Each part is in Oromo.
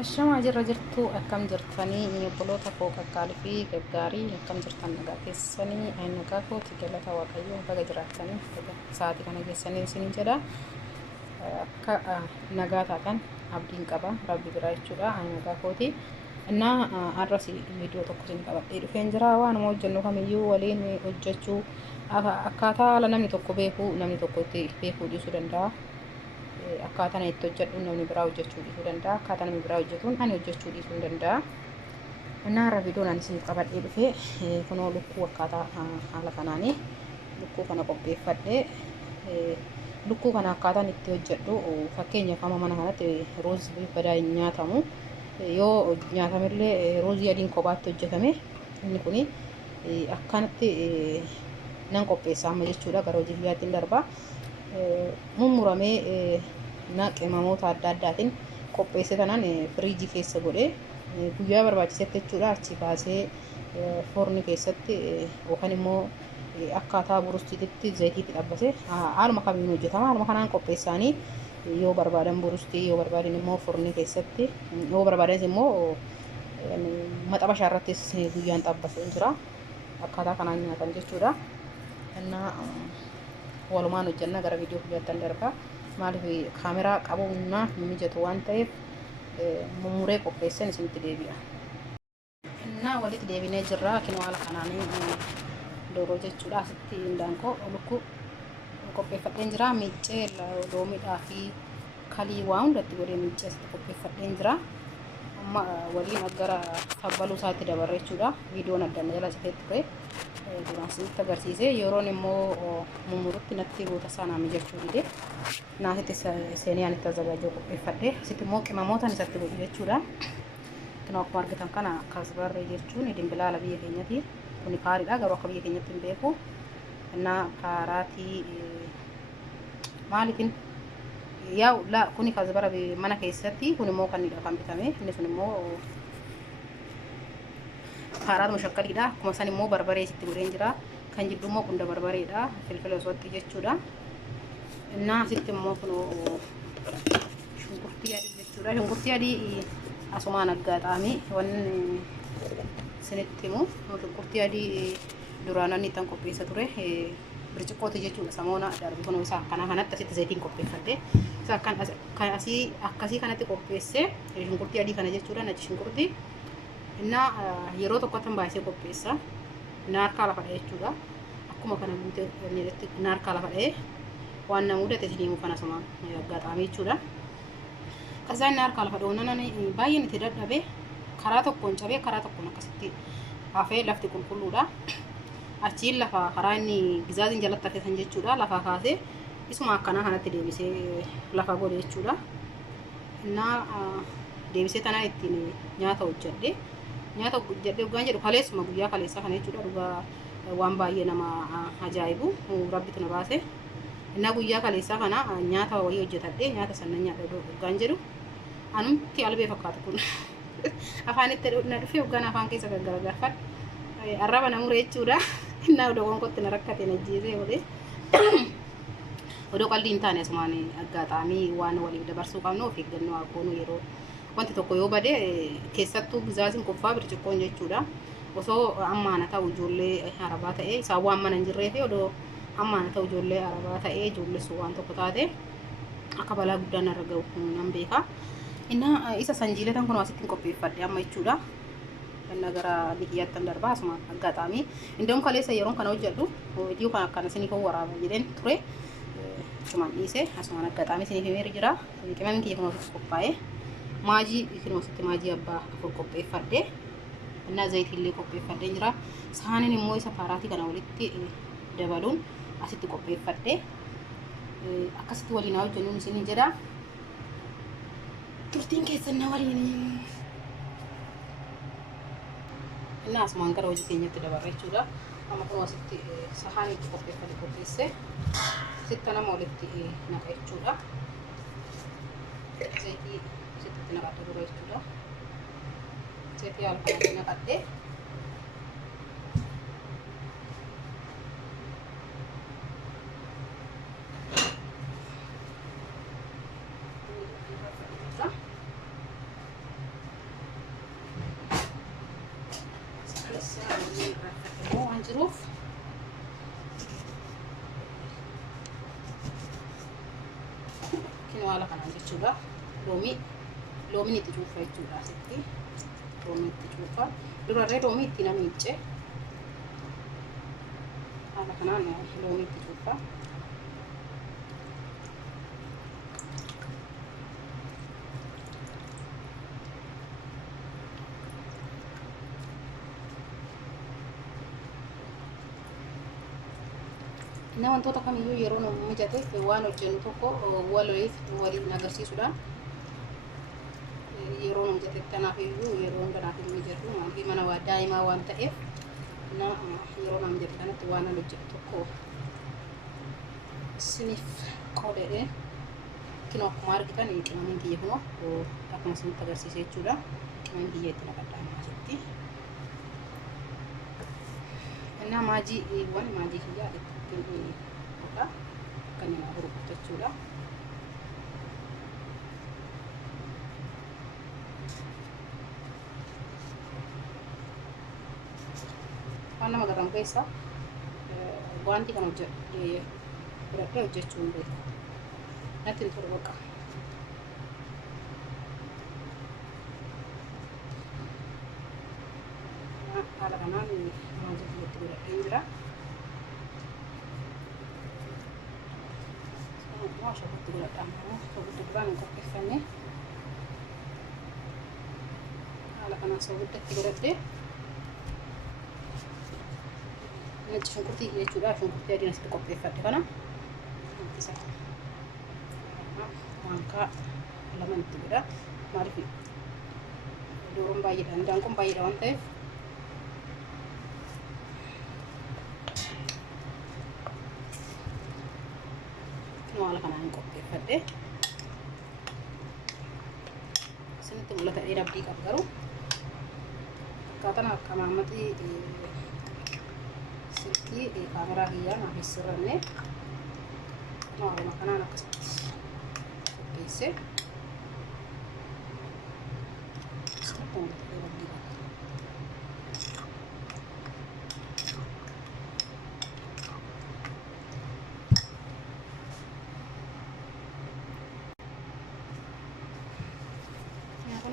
Ashamaa jirra jirtu akkam jirtanii obboloota koo qaqqaalii fi gaggaarii akkam jirtan nagaa keessanii nagaa kooti galata waaqayyoo baga jiraattanii sa'aatii kana keessanii isiniin jedha akka nagaa taatan abdiin qaba rabbi biraa jechuudha nagaa kooti እና አድረስ ቪዲዮ tokkosin qabadhee dhufeen jira waanuma hojjennu kamiyyuu waliin hojjechuu akkaataa haala namni tokko beekuu namni tokko itti beekuu dhiisuu danda'a. Akkaataa itti hojjedhu namni biraa hojjechuu dhiisuu danda'a. Akkaataa namni biraa hojjetuun ani hojjechuu dhiisuu danda'a. Innaa har'a viidiyoon ani isiniif qabadhee dhufee kunoo lukkuu akkaataa haala kanaanii lukkuu kana qopheeffadhee lukkuu kana akkaataan itti hojjedhu fakkeenyaaf amma mana kanatti roozii badaa hin nyaatamu. Yoo nyaatamillee roozii adiin kophaatti hojjetame inni kuni akkanatti nan qopheessa amma jechuudha gara hojii biyyaatiin darba. Mummuramee qimamoota adda addaatiin qopheesse tanan firiijii keessa godhee guyyaa barbaachisetti jechuudha achi baasee foorni keessatti yookaan immoo akkaataa burustiitti zayitiitti dhabbase haaluma kamiin hojjetama haaluma kanaan qopheessaanii yoo barbaadan burustii yoo barbaadan immoo foorni keessatti yoo barbaadan immoo maxabashaa irrattis guyyaan xabbasee jira akkaataa kanaan nyaatan jechuudha. Innaa walumaan hojjenna gara viidiyoo biyyaattan darba maaliif kaameraa qabuunnaaf mijatu waan ta'eef mummuree qopheessan isinitti deebi'a. Innaa walitti deebinee jirra kinoo haala kanaanii dooroo jechuudha asitti indaanqoo lukkuu qopheeffadheen jira miiccee loomiidhaa fi kalii waa hundatti godhee miiccee asitti qopheeffadheen jira. Amma waliin gara tabbaluu isaatti dabarre jechuudha viidiyoon addanna jala citee ture. Duraan isinitti agarsiisee yeroon immoo mummurutti natti goota sanaa mijachuu dide naasitti seenii ani itti azagaajoo qopheeffadhe asitti immoo qimamootaan isatti godhu jechuudha. Kinoo akkuma argitan kana kasbarree jechuun dimbilaala biyya keenyati kuni kaariidha garuu akka biyya keenyatti hin beeku. Innaa kaaraatii maaliifin yaa kuni kasbara mana keessatti kun immoo kannidha kan bitame inni sun immoo kaaraan mushakkaliidha akkuma san immoo barbaree isitti godheen jira kan jidduu immoo qunda barbareedha filfila osootti jechuudha. Innaa asitti immoo kun shunkurtii adii jechuudha shunkurtii adii asumaan aggaataami wanni isinitti himu shunkurtii adii duraan inni ittiin qopheessa ture birciqqooti jechuudha samoona darbii kun isaa akkana kanatti asitti zayitiin qopheeffadhe isa kan asii akkasii kanatti qopheesse shunkurtii adii kana jechuudha nachi shunkurtii. Innaa yeroo tokkotti baay'isee qopheessa innaa harkaa lafa dha'ee jechuudha akkuma kana guutee innaa harkaa lafa dha'ee waan na mudate deemu kana suma aggaataami jechuudha. Kasaa innaa harkaa lafa dha'uun baay'een itti dadhabee karaa tokkoon cabee karaa tokkoon akkasitti hafee lafti qulqulluudha. Achiin lafa karaa inni gizaaziin jalatti hafe san jechuudha lafa kaasee isuma akkanaa kanatti deebisee lafa godhe jechuudha. Innaa deebisee tanaan ittiin nyaata hojjedhe dhugaan jedhu kaleessuma guyyaa kaleessaa kana jechuudha dhugaa waan baay'ee nama ajaa'ibu rabbitu na baase. Innaa guyyaa kaleessaa kana nyaata wayii hojjetadhe nyaata sannan nyaadha dhugaan jedhu anumti albee fakkaatu kun afaanitti na dhufee dhugaan afaan keessa gaggaragarfadhe arraba na mure jechuudha. Innaa odoo gonkotti na rakkate na ajjeesee olee odoo qalbii hin taane asumaan aggaataamii waan waliif dabarsuu qabnu of eeggannoo haa goonu yeroo wanti tokko yoo bade keessattuu gizaaziin kuffaa birciqqoon jechuudha. Osoo ammaana ta'u ijoollee arabaa ta'ee isaan waan mana hin jirree fi odoo ammaana ta'u ijoollee arabaa ta'ee ijoolleessu waan tokko taate akka balaa guddaan irra ga'u nan beeka. Innaa isa sanjiiletan kun asitti qopheeffadhe amma jechuudha. Innaa gara biyyaattan darbaa asuma aggaataamii indoon kaleessa yeroon kana hojjedhu viidiyoo kana akkana isiniif waraaba jedheen ture achumaan dhiise asumaan aggaataamii isiniif himee jira. Qimamni kiyya kun asitti qophaa'ee maajii isin asitti maajii abbaa afur qopheeffadhe innaa zayitiillee qopheeffadhee jira. Saaniin immoo isa paaraatii kana walitti dabaluun asitti qopheeffadhe akkasitti waliin hojjennuun isin jedha. Turtiin keessan na waliin innaa asumaan gara hojii keenyatti dabarre jechuudha. Amma kun asitti sahaaniitti qopheesse asitti nama walitti naqa jechuudha. Zayitii asitti naqadhe dura jechuudha. Zayitii haala kanatti naqadhe haala kanaan jechuudha. Loomiin itti cuufa jechuudha. Asitti loomii itti cuufa. Durarree loomii itti namiiche. Haala kanaan loomii itti cuufa. Inni wantoota kamiyyuu yeroo nu mijateef waan hojjennu tokko waliin agarsiisuudhaan yeroo nu mijateef kanaaf iyyuu yeroo hundanaaf hin mijatu maaliif mana waa daa'imaa waan ta'eef yeroo nu mijate kanatti waan hojjennu tokko isiniif qoodee kinoo akkuma argitan qimamiin kiyya kunoo akkuma isinitti agarsiise jechuudha. Qimamiin kiyya itti naqadhaan asitti. Innaa maajii kiyyaa itti kan nama gurgurtu jechuudha. Waan nama gargaaru keessa wanti kan hojjedhee hojjechuu hin beeku. Natti hin tolu bakka. Haala kanaan maajii kiyyatti godhadhee jira. Shakutti godhadhaan soogidda duraan hin qopheeffanne haala kanaan soogiddatti godhadhee nacci shunkurtii jechuudha. Shunkurtii adiin asitti qopheeffadhe kana maankaa lama itti godha. Maaliif dooroon baay'eedha, indaanqoon baay'eedha waan ta'eef haala kanaan qopheeffadhe. Isinitti mul'ata abdii qaba garuu akkaataan akka maammatii silkii kaameraa kiyyaan naaf hin sirranne haaluma kanaan akkasitti qopheesse. Isinitti mul'ata abdii qaba.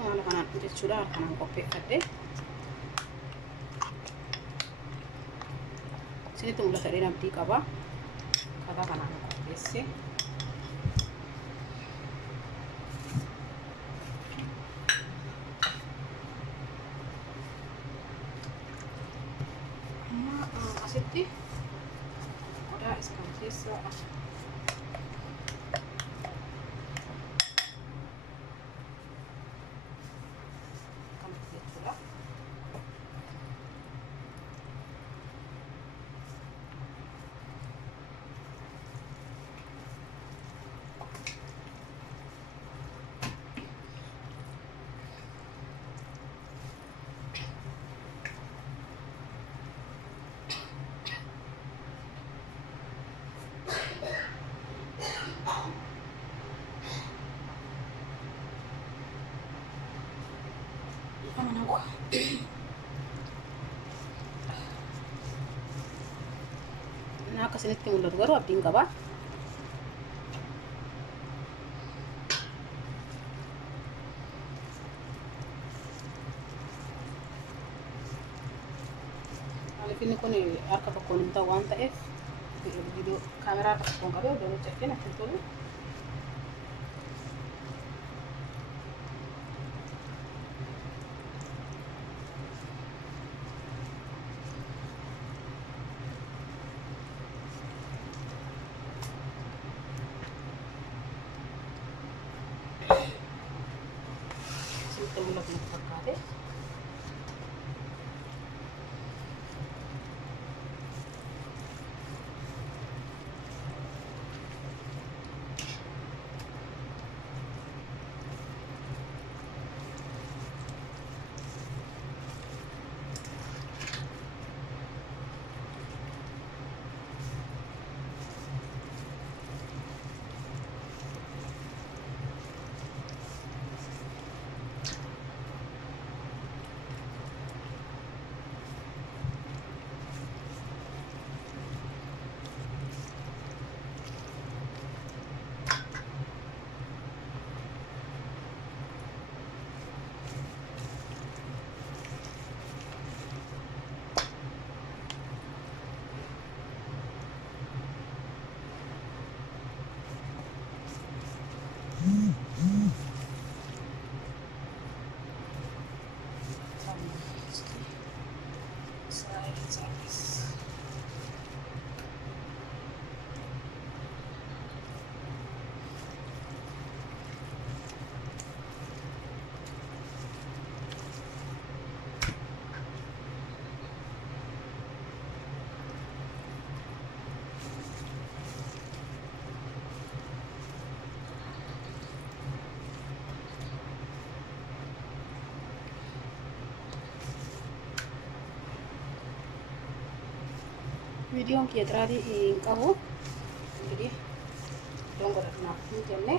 Haala kanaan jechuudha. Haala kanaan qopheeffadhe. Isinitti mul'ata abdii qaba. Akkaataa kanaan qopheesse. Asitti qodaa isa kam keessa akkasinitti mul'atu garuu abdiin qaba. Maaliif inni kun harka tokkoon hin ta'u waan ta'eef viidiyoo kaameraa harka tokkoon qabee odeeffannoo hojjettee natti hin tolu. Mul'atu fakkaate. Viidiyoon kiyya xiraatii hin qabu. Ingidiህ iddoon godhatunaaf hin jenne.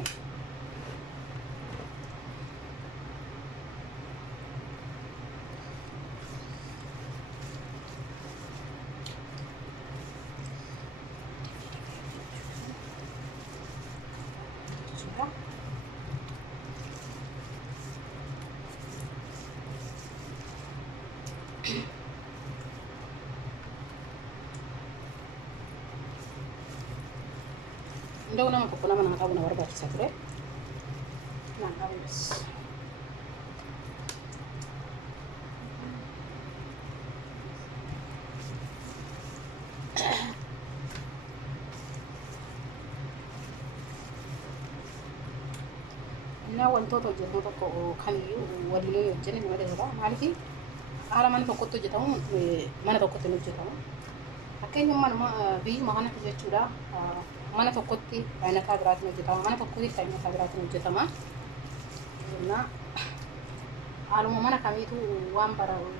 Indoo nama tokko nama naa qabu na barbaachisa ture. Naan qabus. Innaa wantoota hojjetamu tokko kamiyyuu waliin yoo hojjenne nama dheeraa maaliif haala mana tokkotti hojjetamu mana tokkotti hin hojjetamu. Fakkeenyummaa biyyuma kanatti jechuudha. Mana tokkotti ayinataa biraatiin hojjetama. Mana tokkotti ayinataa biraatiin hojjetama. Haaluma mana kamiitu waan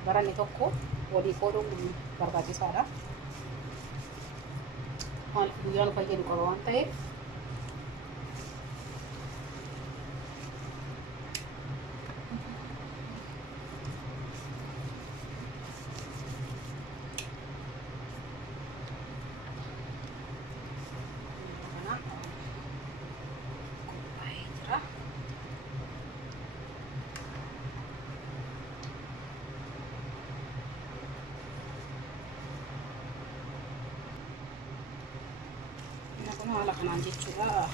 baranne tokko walii qooduun barbaachisaadha. Maaliif guyyaa nu fayyadu qaba waan ta'eef. Haala kanaan jechuudha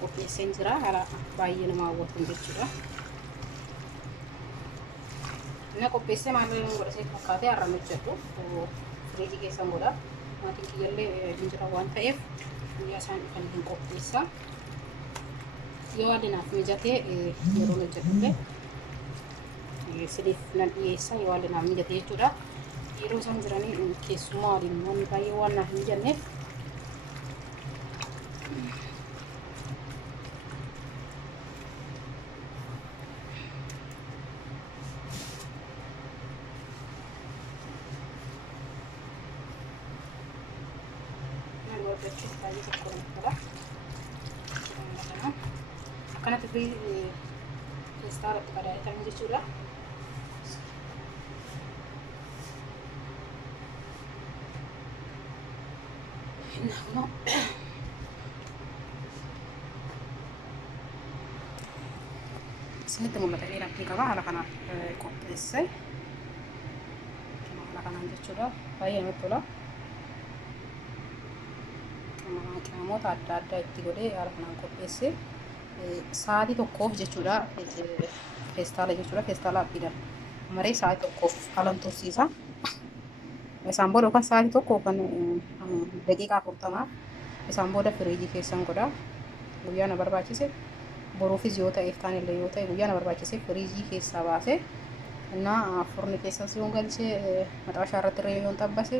qopheesseen jira. Haala baay'ee nama hawwatuun jechuudha. Inni qopheessee maal godhasee fakkaatee har'aan hojjedhu firiijii keessan godha. Maatiin kiyyallee hin jira waan ta'eef guyyaa isaan dhufan hin qopheessa. Yoo haalinaaf mijatee yeroo hojjedhullee sidiif nan dhiyeessa yoo haalinaaf mijate jechuudha. Yeroo isaan jiranii keessummaa waliin wanni baay'ee waan naaf hin mijanneef akkanatti firii keessaarratti qadaadatan jechuudha. Isinitti mul'ata dheeraa qaba. Haala kanaan qopheesse haala kanaan jechuudha. Baay'ee namatti tola. Qaamoota adda addaa itti godhee haala kanaan qopheesse sa'aatii tokkoof jechuudha. Feestaala jechuudha. Feestaala abbiidhaan maree sa'aatii tokkoof haala tursiisa. Isaan booda yookaan sa'aatii tokko yookaan daqiiqaa 40 isaan booda firiijii keessan godha. Guyyaa na barbaachise boruufis yoo ta'e iftaan illee yoo ta'e guyyaa na barbaachise firiijii keessaa baase እና furni keessa siyoon galchee maxxanshaa irratti illee yoon xabbase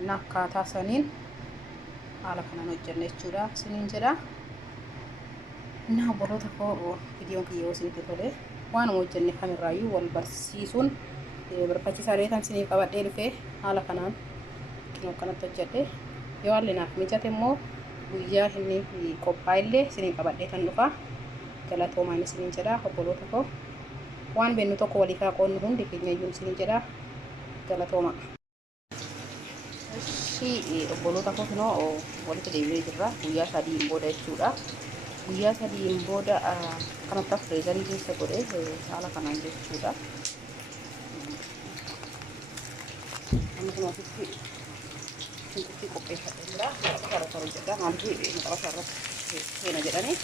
እና akkaataa saniin haala kanaan hojjenne jechuudha. Isiniin jedha. እና obboloota koo viidiyoon kiyyoo isinitti tole waanuma hojjenne kamirraayyuu wal barsiisuun barbaachisaadha kan isiniif qabadhee dhufe haala kanaan kanatti hojjedhe yoo haalli naaf mijate immoo guyyaa inni qophaa'illee isiniif qabadhee kan dhufa. Galatoomaa isiniin jedha obboloota koo waan bennu tokko waliif haa qoonnu hundi keenya iyyuu isiniin jedha. Galatoomaa. Obboloota koo kunoo walitti deebi'ee jirra guyyaa 3 booda jechuudha. Guyyaa 3 booda kanatti fireezarii keessa godhee haala kanaan jechuudha. Amma kun ofitti shunkurtii qopheeffadhee jira. Maxxanshaa hojjedha. Maaliif maxxanshaa irratti seena jedhanii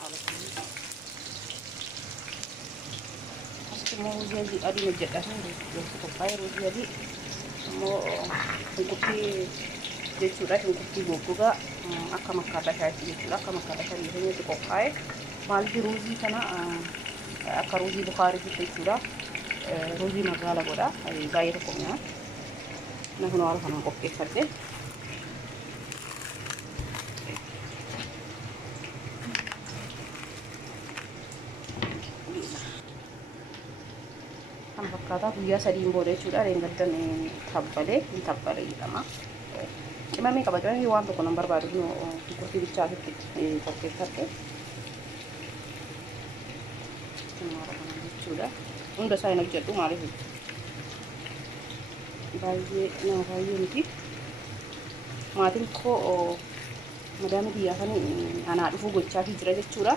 haala kanaan asitti immoo ruuzii adii hojjedha. Ruuzii qophaa'ee ruuzii adii immoo shunkurtii jechuudha. Shunkurtii goggogaa akka makkaadda shaayitti jechuudha. Akka makkaadda shaayii keenyatti qophaa'e maaliif ruuzii kana akka ruuzii bukaarii jechuudha. Ruuzii magaala godha baay'ee tokko mi'a. Nama kun haala kanaan qopheeffadhe. kan fakkaataa guyyaa sadiin booda jechuudha. Reengaddan tabbalee hin tabbalee jedhama. Qimamii qaba jedhanii waan tokko nan barbaadu shunkurtii bichaatitti tokkeeffadhe jechuudha. Hunda isaa hin hojjedhu maaliif baay'ee miti. Maatiin koo madaamii biyyaa kan anaa dhufuu gochaa jira jechuudha.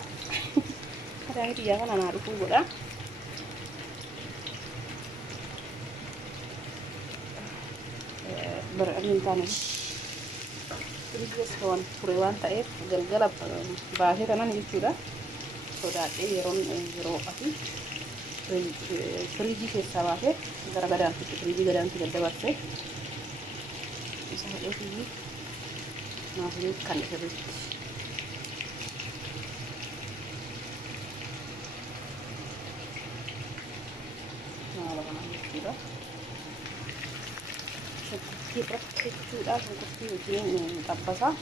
Madaamii biyyaa kan anaa dhufuu godha. Berani taane firiijii waan ture waan ta'eef galgala baasee kanan jechuudha. Sodaadhee yeroo ati firiijii keessaa baasee gara gadaantitti firiijii gadaanti daddabarsee isa hedheetii maafii kan sirriitti maala kanaan jechuudha. Shunkurtii irratti jechuudha. Shunkurtii wajjin xabbasa.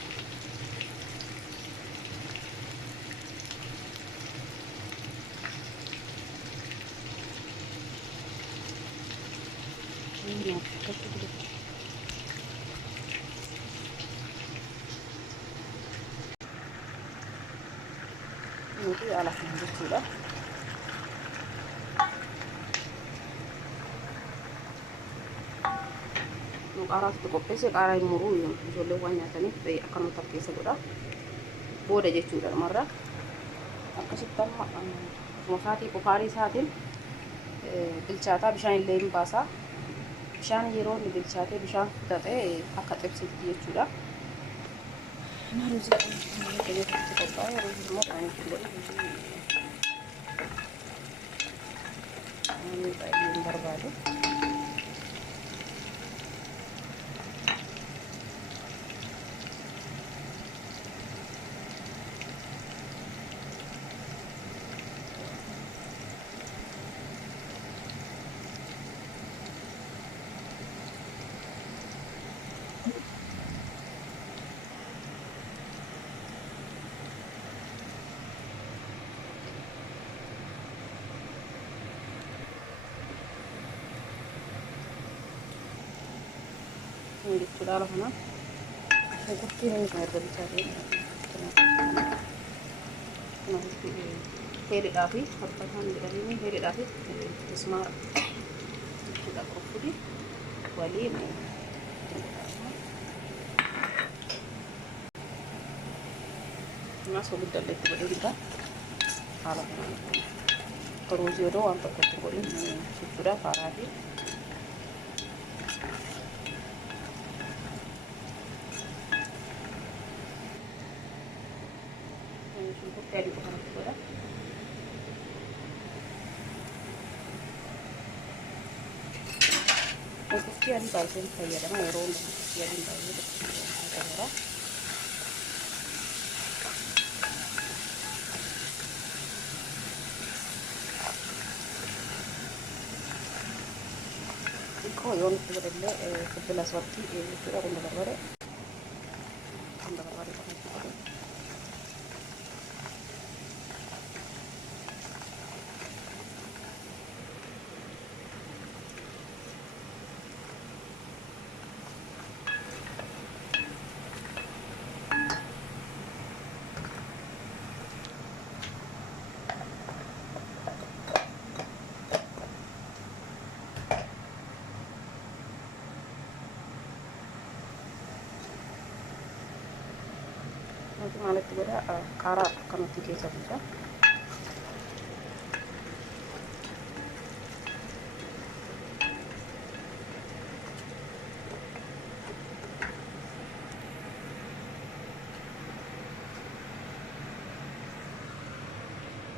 Ini alas jechuudha. Qaaraa qopheesse qaaraa hin muruu ijoollee waan nyaataniif akkanuma takkeessa godha. Booda jechuudha marra akkasitti amma isaatii qofaarii isaatiin bilchaataa bishaan illee hin baasaa. Bishaan yeroo inni bilchaatee bishaan fudhatee akka xibsitti jechuudha. Ruuzii keessatti qophaa'e ruuzii immoo kan itti godhu baay'ee hin barbaadu. jechuudha. Lafa kana shunkurtii inni kan erga bilchaatee heedhidhaa fi harkataan jedhanii heedhidhaa fi ismaara jechuudha. Qurufudi waliin mas guddaa itti godhee jira. Haala kanaan ruuzii odoo waan tokko itti godhin jechuudha. Faaraa fi dari pohon juga. Kemudian bagian saya dengan aeron kemudian bagian kamera. Kau yang sebenarnya sebelah seperti itu ada gambar-gambar. Nanti malah itu ada kara akan tiga saja.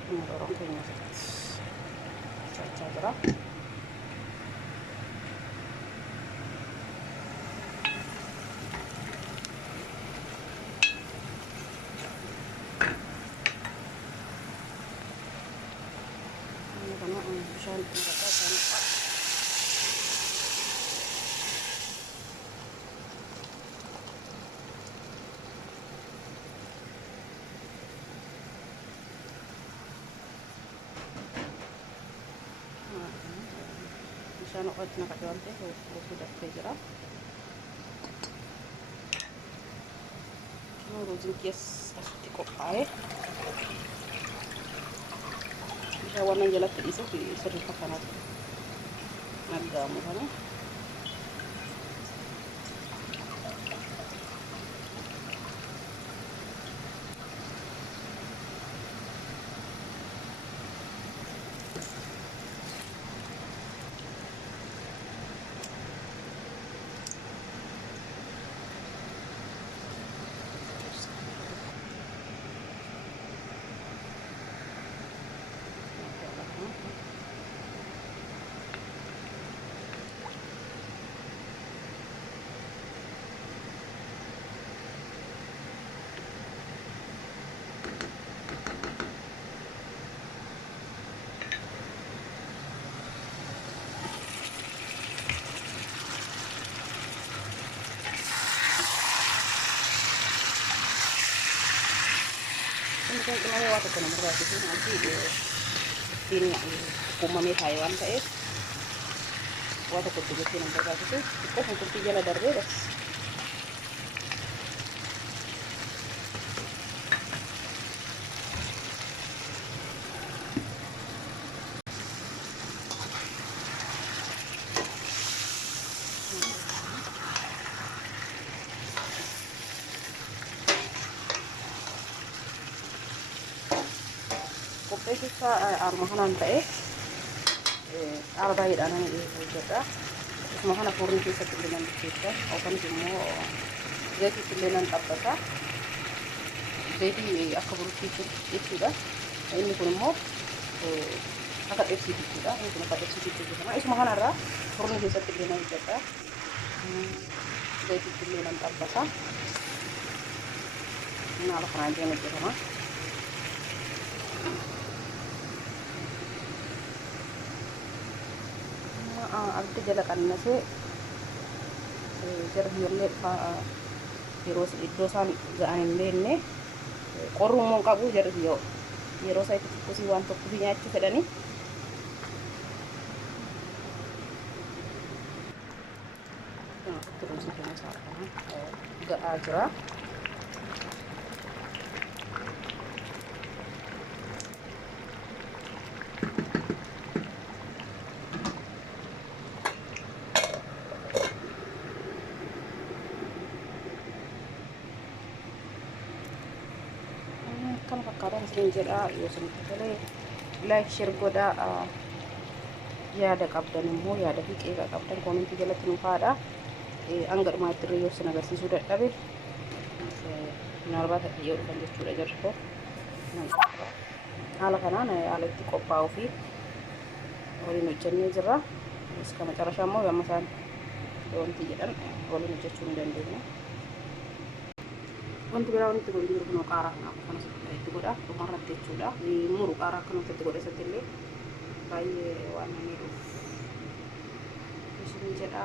Ini dorong kayaknya caca karena bisa dikatakan bishaan ho'aatti naqate waan ta'eef osoo dafee jira. Ruuziin keessa asitti qophaa'ee bishaan waan jalatti dhiisuuf sirriitti akkanaatti nagaamu kana. Kan kemarin waktu itu nomor berapa sih nanti ini kumamnya Taiwan kayak waktu itu juga sih nomor berapa sih itu untuk 3 ladar beres. Kopi kita armahanan tae arba hidana ni jeda armahana purni kita dengan kita akan semua jadi pilihan tapata jadi aku berusaha itu dah ini pun mau akan FCD juga ini pun akan FCD juga karena itu mahal ara purni kita dengan jeda jadi pilihan tapata ini ala keranjang itu sama. Agdi jalakan nasi jar hiyonne fa hirosan gaanin lenne qorrum mon qabu jar hiyo hirosa itu kusi wan tokko fi nyaachuu fedhani terus itu masalah ga'aa jira. Kan fakkaatan sering jedha yoo sintolee like share godha yaada qabdan immoo yaada fi qeeqa qabdan koomentii jalatti nuuf haadha hanga dhumaatti irra yoo sin agarsiisuu dadhabe minaalbaata yoo dhufan jechuudha jarri koo haala kanaan haala itti qophaa'uu fi waliin hojjennee jirra iska macarashaa immoo yommuu isaan wanti jedhan waliin hojjechuu ni dandeenya. Wanti biraa wanti godhu jiru kunoo qaaraa kana itti godha dhumarratti jechuudha muru qaaraa akkanumatti itti godha isatti illee baay'ee waan inni dhufu isin jedha.